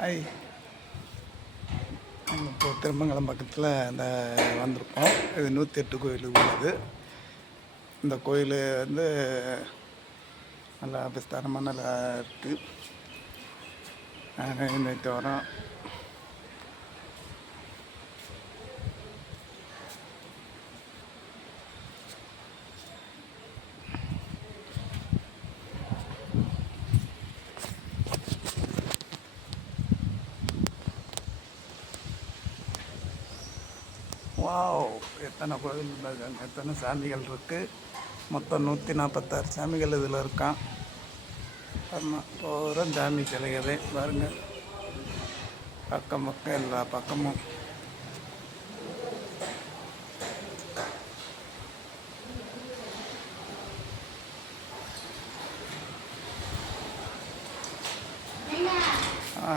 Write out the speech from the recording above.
Hi. இப்போ திருமங்கலம் பக்கத்தில் இந்த வந்திருக்கோம். இது 108 கோயிலுக்கு உள்ளது. இந்த கோயில் வந்து நல்லா விஸ்தாரமாக நல்லா இருக்குது. இன்னைக்கு வரோம். வாவ், எத்தனை கோயில் இருக்காங்க, எத்தனை சாமிகள் இருக்குது. மொத்தம் 146 சாமிகள் இதில் இருக்கான். ஆமாம், பூரம் சாமி சிலைகளே பாருங்கள். பக்கம் பக்கம் எல்லா பக்கமும் ஆ